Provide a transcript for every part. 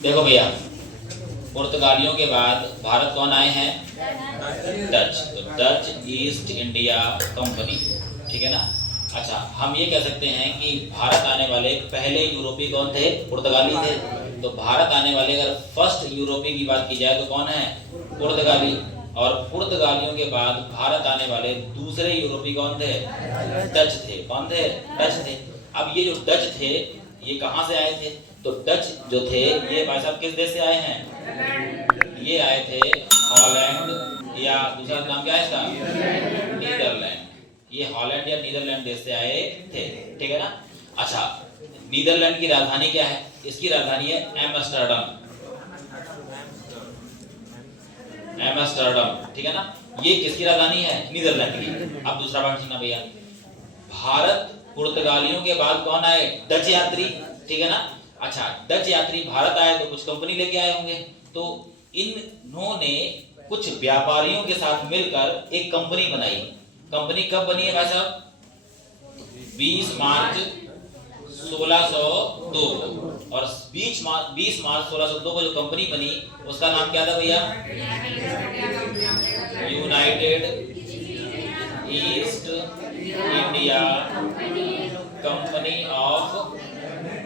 देखो भैया, पुर्तगालियों के बाद भारत कौन आए हैं? डच। तो डच ईस्ट इंडिया कंपनी, ठीक है ना। अच्छा, हम ये कह सकते हैं कि भारत आने वाले पहले यूरोपीय कौन थे? पुर्तगाली थे। तो भारत आने वाले अगर फर्स्ट यूरोपीय की बात की जाए तो कौन है? पुर्तगाली। और पुर्तगालियों के बाद भारत आने वाले दूसरे यूरोपीय कौन थे? डच थे। कौन थे? डच थे। अब ये जो डच थे ये कहाँ से आए थे? तो डच जो थे ये भाई साहब किस देश से आए हैं? ये आए थे हॉलैंड, या दूसरा नाम क्या है इसका? नीदरलैंड। ये हॉलैंड या नीदरलैंड देश से आए थे, ठीक है ना। अच्छा, नीदरलैंड की राजधानी क्या है? इसकी राजधानी है एम्स्टर्डम। एम्स्टर्डम, ठीक है ना। ये किसकी राजधानी है? नीदरलैंड की। अब दूसरा पॉइंट सुनना भैया, भारत पुर्तगालियों के बाद कौन आए? डच यात्री, ठीक है ना। अच्छा, डच यात्री भारत आए तो कुछ कंपनी लेके आए होंगे, तो इन्होंने कुछ व्यापारियों के साथ मिलकर एक कंपनी बनाई। कंपनी कब बनी है भाई साहब? 20 मार्च 1602 को। और 20 मार्च 1602 को जो कंपनी बनी उसका नाम क्या था भैया? United east India company of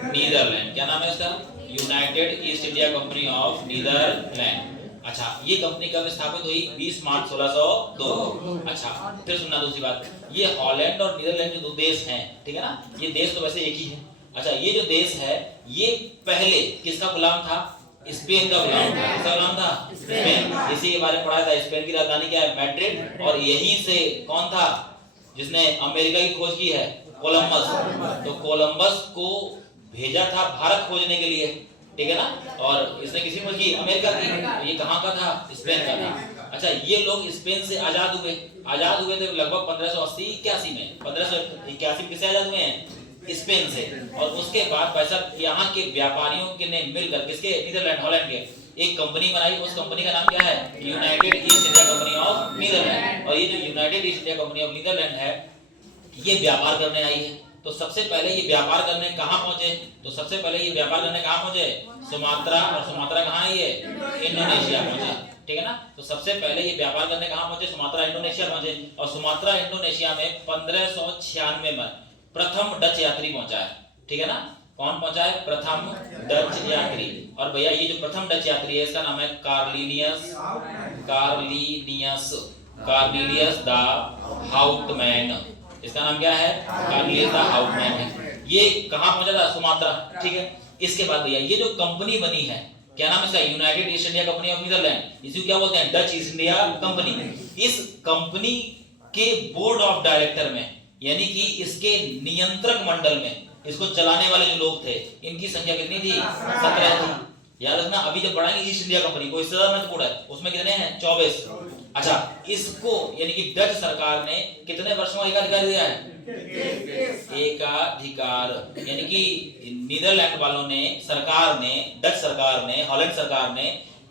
Netherland. क्या नाम है उसका? United east India company of Netherland. अच्छा, ये कंपनी कब स्थापित हुई? 20 मार्च 1602। अच्छा, फिर सुनना दूसरी बात, ये हॉलैंड और नीदरलैंड जो दो देश हैं, ठीक है ना, ये देश तो वैसे एक ही है। अच्छा, ये जो देश है ये पहले किसका गुलाम था? स्पेन का गुलाम था। किसका गुलाम था? स्पेन। इसी के बारे में पढ़ाया था। स्पेन की राजधानी क्या है? मैड्रिड। और यहीं से कौन था जिसने अमेरिका की खोज की है? कोलंबस। तो कोलंबस को भेजा था भारत खोजने के लिए, ठीक है ना। और इसने किसी खोज की? अमेरिका की। तो ये कहाँ का था? स्पेन का था। अच्छा, ये लोग स्पेन से आजाद हुए। आजाद हुए थे लगभग 1580-81 में। 1581 किससे आजाद हुए हैं? स्पेन से। और उसके बाद भाई साहब यहाँ के व्यापारियों के ने मिलकर किसके? नीदरलैंड, हॉलैंड के, एक कंपनी बनाई। उस कंपनी का नाम क्या है? United east India company of Netherland. और ये जो United east India company of Netherland है ये व्यापार करने आई है। तो सबसे पहले ये व्यापार करने कहाँ पहुंचे? तो सबसे पहले ये व्यापार करने कहाँ पहुंचे? सुमात्रा। और सुमात्रा कहाँ है? ये इंडोनेशिया पहुंचे, ठीक है ना। तो सबसे पहले ये व्यापार करने कहाँ पहुंचे? सुमात्रा, इंडोनेशिया पहुंचे। और सुमात्रा, इंडोनेशिया में 1596 में प्रथम डच यात्री पहुंचा है, ठीक है ना। कौन पहुंचा है? प्रथम डच यात्री। और भैया ये जो प्रथम डच यात्री है इसका नाम है कार्लिनियस द हाउटमैन। इसका नाम क्या है? कार्लिनियस द हाउटमैन है। ये कहां पहुंचा था? सुमात्रा, ठीक है। इसके बाद भैया ये जो कंपनी बनी है क्या नाम है इसका? United east India company of Netherland. इसी को क्या बोलते हैं? Dutch East India Company. इस कंपनी के बोर्ड ऑफ डायरेक्टर में, यानी कि इसके नियंत्रक मंडल में, इसको चलाने वाले जो लोग थे इनकी संख्या कितनी थी? 17 थी। याद रखना, अभी जब बढ़ाएंगे ईस्ट इंडिया कंपनी को, इससे ज्यादा महत्वपूर्ण है, उसमें कितने हैं? 24। अच्छा, इसको यानी कि डच सरकार ने कितने वर्षों का एकाधिकार दिया है? एकाधिकार। यानी कि नीदरलैंड वालों ने, सरकार ने, डच सरकार ने, हॉलैंड सरकार ने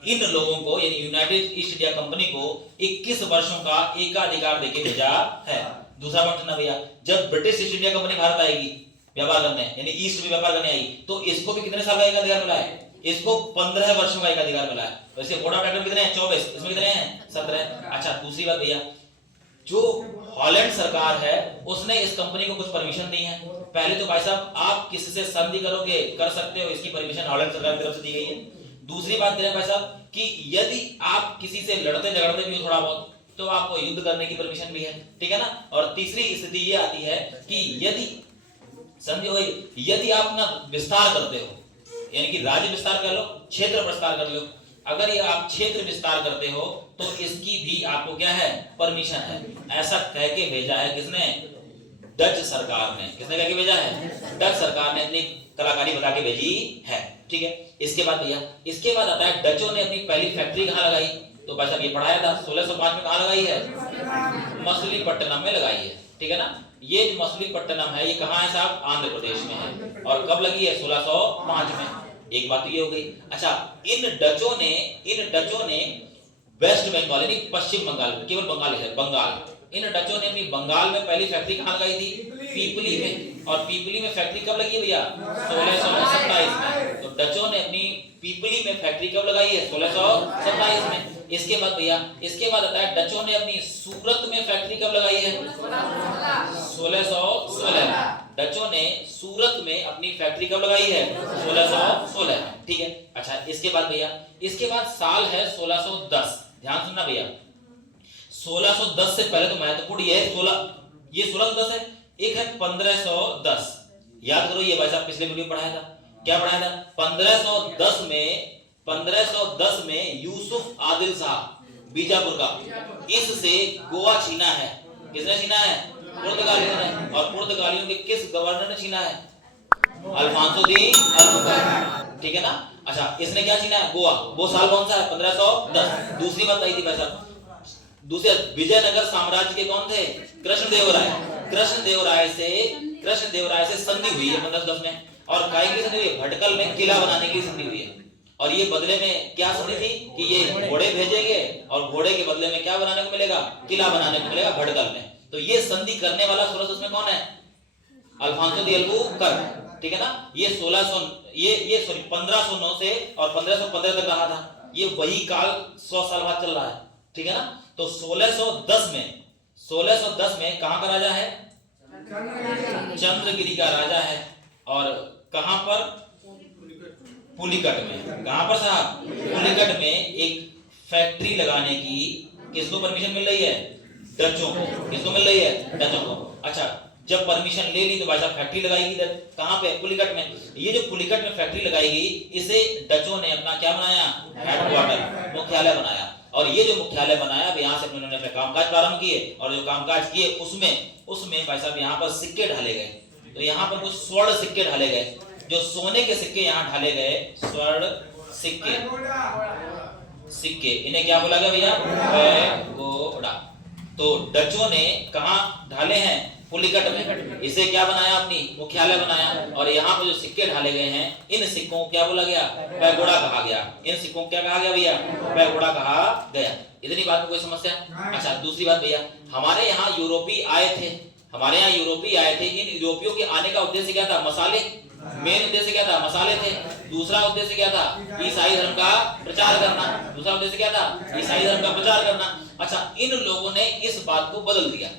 इन लोगों को यानी यूनाइटेड ईस्ट इंडिया कंपनी को 21 वर्षों का एकाधिकार देके भेजा है। दूसरा पॉइंट ना भैया, जब British east India company Bharat आएगी व्यापार करने, यानी ईस्ट में व्यापार करने आई, तो इसको भी कितने साल का एकाधिकार मिला है? इसको 15 वर्षों का एकाधिकार मिला है। वैसे बोर्ड ऑफ डायरेक्टर कितने हैं? 24। इसमें कितने हैं? 17। अच्छा, दूसरी बात भैया, जो हॉलैंड सरकार है उसने इस कंपनी को कुछ परमिशन दी है। पहले तो भाई साहब आप किससे संधि करोगे कर सकते हो, इसकी परमिशन हॉलैंड सरकार की तरफ से दी गई है। दूसरी बात करें भाई साहब कि यदि आप किसी से लड़ते झगड़ते भी हो थोड़ा बहुत तो आपको युद्ध करने की परमिशन भी है, ठीक है ना। और तीसरी स्थिति ये आती है कि यदि संधि हो, यदि आप ना विस्तार करते हो, यानी कि राज्य विस्तार कर लो, क्षेत्र विस्तार कर लो, अगर ये आप क्षेत्र विस्तार करते हो तो इसकी भी आपको क्या है? परमिशन है। ऐसा कह के भेजा है किसने? डच सरकार ने। किसने कह के भेजा है? डच सरकार ने अपनी कलाकारी बता के भेजी है, ठीक है। इसके बाद भैया, इसके बाद आता है डचों ने अपनी पहली फैक्ट्री कहाँ लगाई? तो भाई साहब ये पढ़ाया था 1605 में। कहाँ लगाई है? मछलीपट्टनम में लगाई है, ठीक है ना। ये जो मछलीपट्टनम है ये कहाँ है साहब? आंध्र प्रदेश में है। और कब लगी है? 1605 में। एक बात ये हो गई। अच्छा, इन डचों ने वेस्ट बंगाल यानी पश्चिम बंगाल, केवल बंगाल है, बंगाल, इन डचों ने अपनी बंगाल में पहली फैक्ट्री कहाँ लगाई थी? पीपली में, और पीपली में फैक्ट्री कब लगी है भैया? 1627 में। तो डचों ने अपनी पीपली में फैक्ट्री कब लगाई है? 1627 में। इसके बाद भैया, इसके बाद आता है डचों ने अपनी सूरत में फैक्ट्री कब लगाई है? 1616। डचों ने सूरत में अपनी फैक्ट्री कब लगाई है? 1616। ठीक है। अच्छा, इसके बाद भैया, इसके बाद साल है 1610। ध्यान सुनना भैया, 1610 से पहले तो महत्वपूर्ण ये है 1610 है, एक है 1510। याद करो, ये भाई साहब पिछले वीडियो पढ़ाया था, क्या पढ़ाया था? 1510 में यूसुफ आदिल साहब बीजापुर का, इससे गोवा छीना है। किसने छीना है? पुर्तगालियों ने। और पुर्तगालियों के किस गवर्नर ने छीना है? Alfonso de Albuquerque. ठीक है ना? अच्छा, इसने क्या छीना है? गोवा। वो साल कौन सा है? 1510। दूसरी बात आई थी भाई साहब, दूसरे विजयनगर साम्राज्य के कौन थे? कृष्णदेवराय। कृष्णदेवराय से संधि हुई है 1510 में। और काय की संधि हुई है? भटकल में किला बनाने की संधि हुई है। और ये बदले में क्या संधि थी कि ये घोड़े भेजेंगे और घोड़े के बदले में क्या बनाने को मिलेगा? किला बनाने को मिलेगा भटकल में। तो ये संधि करने वाला 1610 में कौन है? Alfonso de Albuquerque. ठीक है ना? ये 1509 से और 1515 तक रहा था। ये वही काल 100 साल बाद चल रहा है। ठीक है ना? तो 1610 में कहां का राजा है? चंद्रगिरी का राजा है। और कहां पर? पुलिकट में। कहां पर साहब? पुलिकट में एक फैक्ट्री लगाने की किसको परमिशन मिल रही है? डचों को। किसको मिल रही है? डचों को। अच्छा, जब परमिशन ले ली तो भाई साहब फैक्ट्री लगाई गई। कहां पे? पुलिकट में। ये जो पुलिकट में फैक्ट्री लगाई गई, इसे डचों ने अपना क्या बनाया? हेडक्वार्टर, मुख्यालय बनाया। और ये जो मुख्यालय बनाया, अब यहाँ से उन्होंने अपने कामकाज प्रारंभ किए। और जो कामकाज किए उसमें भाई साहब यहाँ पर सिक्के ढाले गए। तो यहाँ पर कुछ स्वर्ण सिक्के ढाले गए, जो सोने के सिक्के यहाँ ढाले गए, स्वर्ण सिक्के। इन्हें क्या बोला गया भैया? पैगोडा। तो डचों ने कहा ढाले हैं? पुलिकट में। इसे क्या बनाया? अपनी मुख्यालय बनाया। और यहाँ पर जो सिक्के ढाले गए हैं, इन सिक्कों को क्या बोला गया? पैगोडा कहा गया। इन सिक्कों को क्या कहा गया भैया? पैगोडा कहा गया। इतनी बात में कोई समस्या? अच्छा, दूसरी बात भैया, हमारे यहाँ यूरोपीय आए थे। इन यूरोपियों के आने का उद्देश्य क्या था? मसाले। मेन उद्देश्य क्या था? मसाले थे। दूसरा उद्देश्य क्या था? ईसाई धर्म का प्रचार करना। दूसरा उद्देश्य क्या था? ईसाई धर्म का प्रचार करना। अच्छा, इन लोगों ने इस बात को बदल दिया।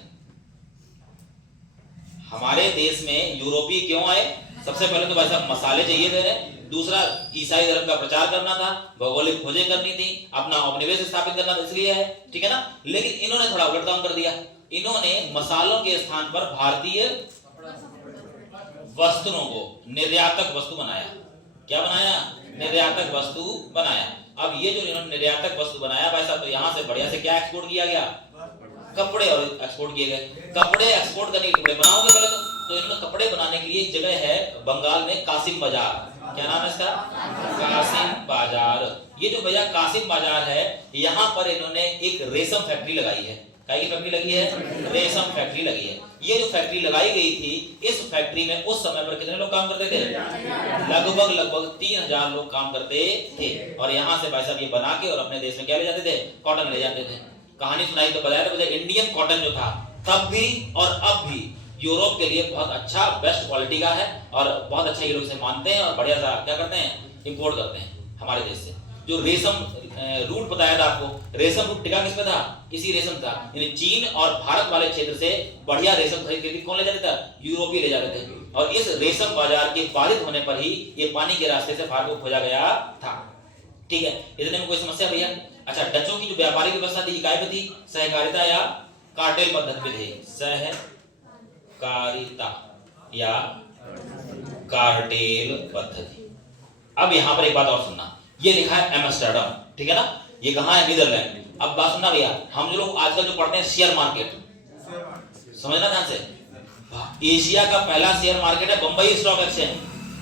हमारे देश में यूरोपीय क्यों आए? सबसे पहले तो भाई साहब मसाले चाहिए थे, दूसरा ईसाई धर्म का प्रचार करना था, भौगोलिक खोजें करनी थी, अपना उपनिवेश स्थापित करना था, इसलिए है। ठीक है ना? लेकिन इन्होंने थोड़ा उलट काम कर दिया। इन्होंने मसालों के स्थान पर भारतीय वस्त्रों को निर्यातक वस्तु बनाया। क्या बनाया? निर्यातक वस्तु बनाया। अब ये जो इन्होंने निर्यातक वस्तु बनाया भाई साहब, तो यहाँ से बढ़िया से क्या एक्सपोर्ट किया गया? कपड़े और एक्सपोर्ट किए गए। कपड़े एक्सपोर्ट करने के लिए बनाओगे पहले तो इन्होंने कपड़े बनाने के लिए एक जगह है बंगाल में, कासिम बाजार। क्या नाम है इसका? कासिम बाजार। ये जो भैया कासिम बाजार है, यहाँ पर इन्होंने एक रेशम फैक्ट्री लगाई है। क्या की फैक्ट्री लगी है? रेशम फैक्ट्री लगी है। ये जो फैक्ट्री लगाई गई थी, इस फैक्ट्री में उस समय पर कितने लोग काम करते थे? लगभग 3000 लोग काम करते थे। और यहाँ से भाई साहब ये बना के और अपने देश में क्या ले जाते थे? कॉटन ले जाते थे। कहानी सुनाई तो बताया था, इंडियन कॉटन जो था तब भी और अब भी यूरोप के लिए बहुत अच्छा, बेस्ट क्वालिटी का है। और बहुत अच्छा ये लोग इसे मानते हैं और बढ़िया सा क्या करते हैं? इंपोर्ट करते हैं हमारे देश से। जो रेशम रूट बताया था आपको, रेशम रूट टिका किस पे था? इसी रेशम था। यानी चीन और भारत वाले क्षेत्र से बढ़िया रेशम खरीद के कौन ले जाता था? यूरोपीय ले जाते थे। और इस रेशम बाजार के बाधित होने पर ही ये पानी के रास्ते से बाहर को खोजा गया था। ठीक है, इतने में कोई समस्या भैया? अच्छा, डचों की जो व्यापारिक व्यवस्था थी काय पे थी? सहकारिता या कार्टेल पद्धति पे थी। सहकारिता या कार्टेल पद्धति। अब यहां पर एक बात और सुनना, ये लिखा है एम्स्टर्डम। ठीक है ना? ये कहां है? नीदरलैंड। अब बात सुनना भैया, हम जो लोग आजकल जो पढ़ते हैं शेयर मार्केट, समझना ध्यान से। एशिया का पहला शेयर मार्केट है बंबई स्टॉक एक्सचेंज,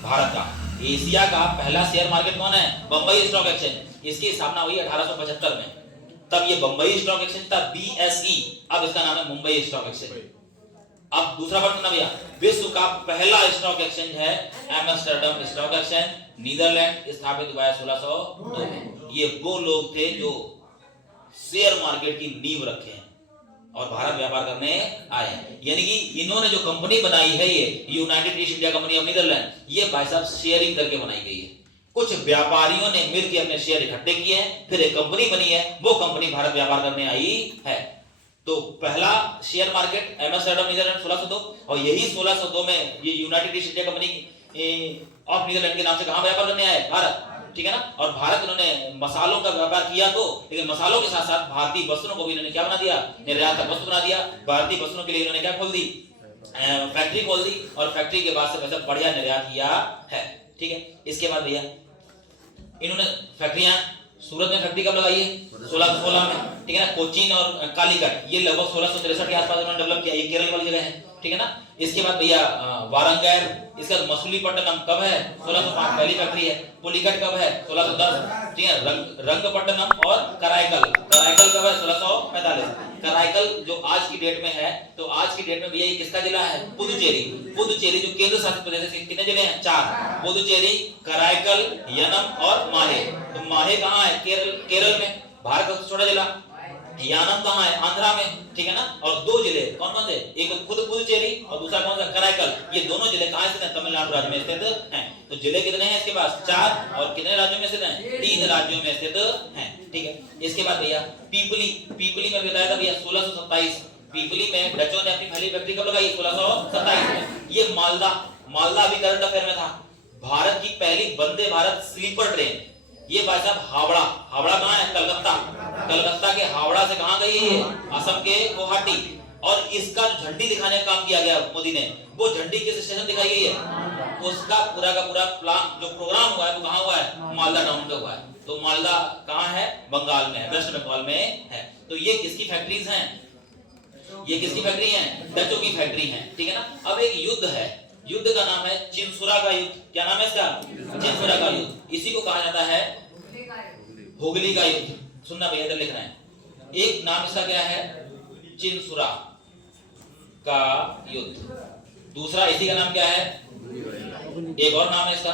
भारत का। एशिया का पहला शेयर मार्केट कौन है? Bombay stock exchange. इसकी स्थापना हुई 1875 में। तब ये बंबई स्टॉक एक्सचेंज था, BSE। अब इसका नाम है मुंबई स्टॉक एक्सचेंज। अब दूसरा बात सुनना भैया, विश्व का पहला स्टॉक एक्सचेंज है एम्स्टर्डम स्टॉक एक्सचेंज, नीदरलैंड, स्थापित हुआ है 1602 में। ये वो लोग थे जो शेयर मार्केट की नींव रखे हैं। और भारत व्यापार करने आए हैं। यानी कि इन्होंने जो कंपनी बनाई है ये united east India company of Netherland, ये भाई साहब शेयरिंग करके बनाई गई है। कुछ व्यापारियों ने मिलकर अपने शेयर इकट्ठे किए हैं, फिर एक कंपनी बनी है, वो कंपनी भारत व्यापार करने आई है। तो पहला शेयर मार्केट एम्स्टर्डम नीदरलैंड 1602, और यही 1602 में ये united east India company of Netherland के नाम से कहां व्यापार करने आए? भारत, ठीक है ना। और भारत इन्होंने मसालों का व्यापार किया तो, लेकिन मसालों के साथ साथ भारतीय वस्त्रों को भी इन्होंने क्या बना दिया? निर्यात का वस्तु बना दिया। भारतीय वस्त्रों के लिए इन्होंने क्या खोल दी? फैक्ट्री खोल दी, और फैक्ट्री के बाद से पैसा बढ़िया निर्यात किया है, ठीक है। इसके बाद भैया इन्होंने फैक्ट्रियां, सूरत में फैक्ट्री कब लगाई है? 1616 में, ठीक है ना। कोचीन और कालीकट ये लगभग 1663 के आसपास उन्होंने डेवलप किया, ये केरल वाली जगह है, ठीक है ना। इसके बाद भैया वारंगैर, इसका मसूलीपट्टनम कब है? 1605 पहली फैक्ट्री है। पुलिकट कब है? 1610, ठीक है। रंगपट्टनम और कराईकल कब है? 1645। कराईकल जो आज की डेट में है, तो आज की डेट में भैया ये किसका जिला है? पुदुचेरी जो केंद्र शासित प्रदेश है। कितने जिले हैं? 4, पुदुचेरी, कराईकल, यानम और माहे। तो माहे कहाँ है? केरल में, भारत का छोटा जिला। यानम कहाँ है? आंध्रा में, ठीक है ना। और 2 जिले कौन कौन से? एक खुद पुदुचेरी और दूसरा कौन सा? कराईकल। ये दोनों जिले कहाँ स्थित हैं? तमिलनाडु राज्य में स्थित हैं। तो जिले कितने हैं इसके पास? 4, और कितने राज्यों में स्थित हैं? 3 राज्यों में स्थित हैं, ठीक है। इसके बाद भैया पीपली में बताया था भैया 1627। पीपली में डचों ने अपनी पहली फैक्ट्री कब लगाई? 1627 में। ये मालदा अभी करंट अफेयर में था। भारत की पहली वंदे भारत स्लीपर ट्रेन, ये भाई साहब हावड़ा कहाँ है? कलकत्ता के हावड़ा से कहाँ गई है? असम के गुवाहाटी। और इसका झंडी दिखाने का काम किया गया मोदी ने, वो झंडी किस स्टेशन दिखाई गई है? उसका पूरा का पूरा प्लान जो प्रोग्राम हुआ है वो कहाँ हुआ है? मालदा टाउन पे हुआ है। तो मालदा कहाँ है? बंगाल में है, वेस्ट बंगाल में है। तो ये किसकी फैक्ट्रीज हैं? ये किसकी फैक्ट्री है? डचों की फैक्ट्री है, ठीक है ना। अब एक युद्ध है, युद्ध का नाम है चिनसुरा का युद्ध। क्या नाम है इसका? चिनसुरा का युद्ध। इसी को कहा जाता है हुगली का युद्ध। सुनना भैया, इधर लिखना है। एक नाम इसका क्या है? चिनसुरा का युद्ध। दूसरा इसी का नाम क्या है? एक और नाम है इसका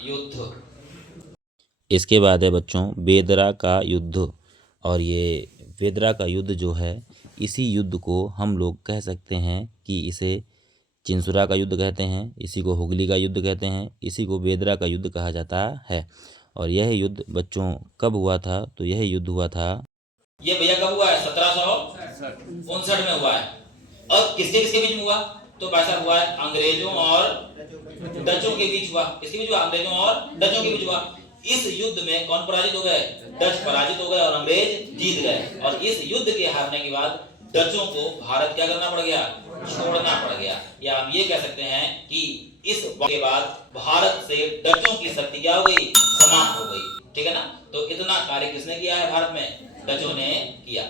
युद्ध। इसके बाद है बच्चों बेदरा का युद्ध। और ये बेदरा का युद्ध जो है, इसी युद्ध को हम लोग कह सकते हैं कि इसे चिनसुरा का युद्ध कहते हैं, इसी को हुगली का युद्ध कहते हैं, इसी को बेदरा का युद्ध कहा जाता है। और यह युद्ध बच्चों कब हुआ था? तो यह युद्ध हुआ था, ये भैया कब हुआ है? 1759 में हुआ है। और किसके बीच में हुआ? तो पैसा हुआ है अंग्रेजों और डचों के बीच हुआ। किसके बीच हुआ? अंग्रेजों और डचों के बीच हुआ। इस युद्ध में कौन पराजित हो गए? डच पराजित हो गए और अंग्रेज जीत गए। और इस युद्ध के हारने के बाद डचों को भारत क्या करना पड़ गया? छोड़ना पड़ गया। या हम ये कह सकते हैं कि इस के बाद भारत से डचों की शक्ति क्या हो गई? समाप्त हो गई, ठीक है ना। तो इतना कार्य किसने किया है भारत में? डचों ने किया।